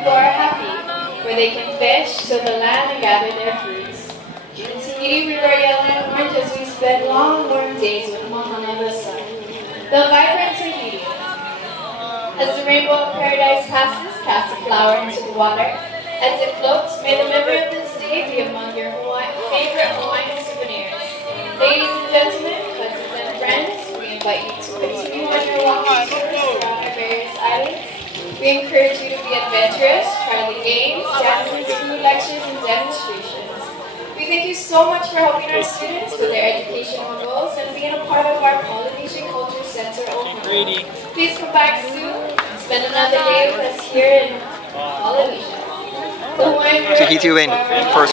people are happy, where they can fish, till the land and gather their fruits. In Tahiti, we wear yellow and orange as we spend long, warm days with Mahana the sun. The vibrant Tahiti. As the rainbow of paradise passes, cast a flower into the water. As it floats, may the memory of this day be among your favorite Hawaiian souvenirs. Ladies and gentlemen, cousins and friends, we invite you to continue on your walking tours around our various islands. We encourage you to be adventurous, try the games, dances, food lectures, and demonstrations. We thank you so much for helping our students with their educational goals and being a part of our Polynesian Culture Center Oklahoma. Please come back soon and spend another day with us here in Polynesia. The Hawaiian Tahiti win first.